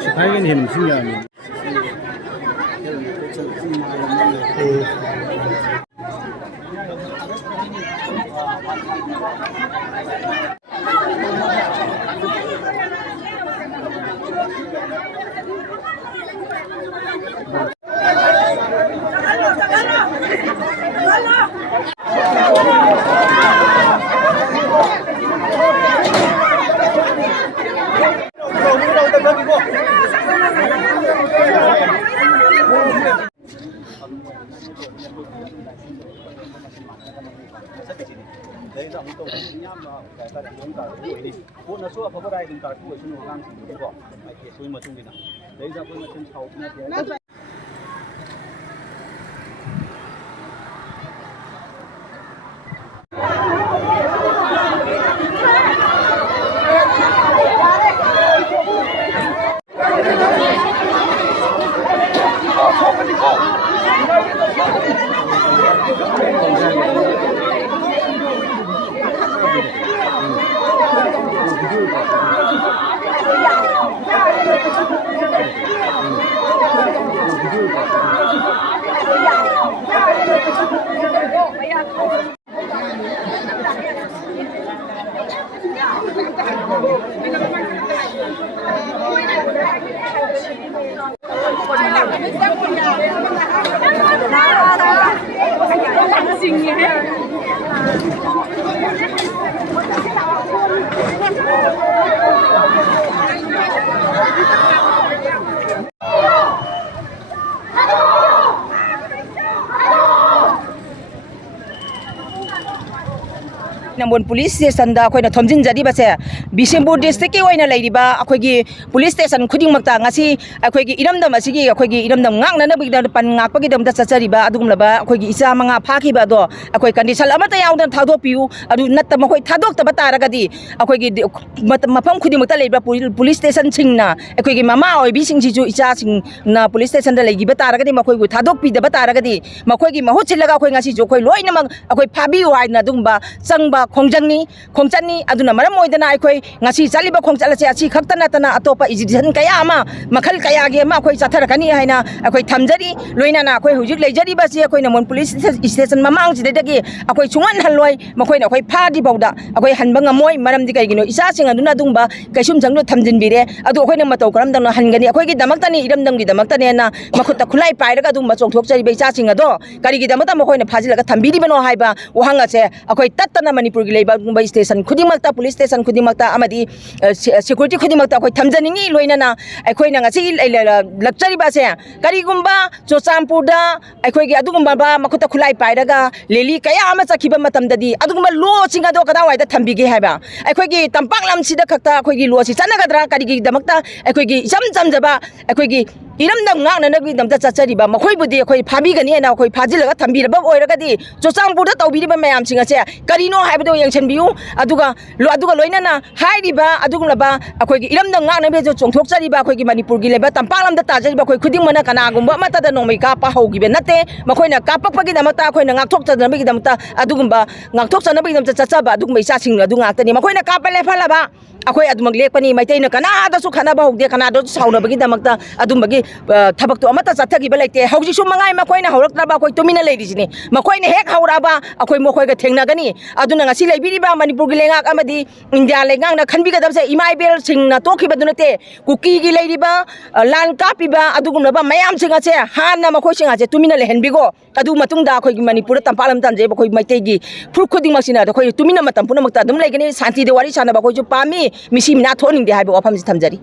Supaya nih mesinnya nih. Namun police station da akhoi na thomjin jadi ba se Bishembur district ke oina leiriba akhoi gi police station khuding makta ngasi akhoi gi iramdam asigi akhoi gi iramdam ngak na bi da pan ngak pa gi dam da chachari ba adum laba akhoi gi isa manga phaki ba do akhoi condition amata yaw da thado piu adu natta makhoi thadok ta batara ga di akhoi gi mafam khuding makta leiba police station singna akhoi gi mama oi bi sing ji ju isa sing na police station da leigi batara ga di makhoi gu thadok pi da batara ga di makhoi gi mahut chilaga akhoi ngasi jo khoi loina mak akhoi phabi wai na dung ba changba khongchani aduna maram moidana akhoi ngasi chaliba khongchala se achi khaktana tana atopa exibition kaya ama makhal kaya ge ma akhoi chathar kani haina akhoi thamjari loina na akhoi hujik leijari ba se akhoi namon police station mamang si dagi akhoi chungan haloi makhoi na akhoi phadi bauda akhoi hanba ngamoi maram di kaigino isa sing aduna dungba kaisum jangno thamjin bire adu akhoi na matau karam dang hangani akhoi gi damak tani iram dang gi damak tani na makhutta khulai pairaga dum chongthok chari be isa sing ado kari gi damak ta makhoi na phajilaga thambiri bano haiba wahanga se akhoi tattana manipur gi leiba gumba station khudimakta police station khudimakta amadi security khudimakta akhoi thamjaningi loina na akhoi na ngasi lakchari ba se kari gumba chochampur da akhoi gi adugumba ba makhutta khulai pairaga leli kaya ama chakhiba matam dadi adugumba lo chinga do kada wai da thambige haiba akhoi gi tampak lam sida khakta akhoi gi lo si chanagadra kari gi damakta akhoi gi jam jaba akhoi gi iramdam ngak na nagi damta chachari ba makhoi budi akhoi phabi gani na akhoi phajilaga thambira ba oiraga di chochampur da tawbiri ba mayam singa se karino haibdo yangchen biu aduga loina na hairi ba adugumla ba akhoi gi iramdam ngak na be jo chongthok chari ba akhoi gi manipur gi leba tampak lam da tajari ba akhoi khuding mana kana gumba mata da nomai ka pa hogi be nate makhoi na kapak pagi damata akhoi na ngak thok chadna be gi damata adugumba ngak thok chana be gi damta chacha ba adugumba isa sing adu ngak tani makhoi na ka pa le phala ba अखोई अदुमक लेपनी मैतैन कनादसु खनाबा होदे कनादो साउनबगी दमकता अदुमगी थबकतो अमता चथगिबा लेते हौजिसु मंगाई मखोइना हौरक्तबा अखोई तुमिना लेरिसिने मखोइना हेक हौराबा अखोई मखोइगा थेंगनागनी अदुना ngasi लेबिरिबा मणिपुरगी लेंगाक अमदी India लेंगाकना खनबिगदबसे इमाइबेल सिंगना तोखिबदुनते कुकीगी लेरिबा लान कापिबा अदुगुमनबा मयाम सिंगासे हाना मखोइ सिंगासे तुमिना लेहनबिगो अदु मतुंगदा अखोइगी मणिपुर तंपालम तंजे बखोइ मैतैगी फुर खुदिंगमसिना अखोइ तुमिना मतम पुनमक्ता अदुम लेगनी शांति दे वारी सानबा अखोइजु पामी मिसी मिना थोनिंग दे हाइबो वफम थमजरी।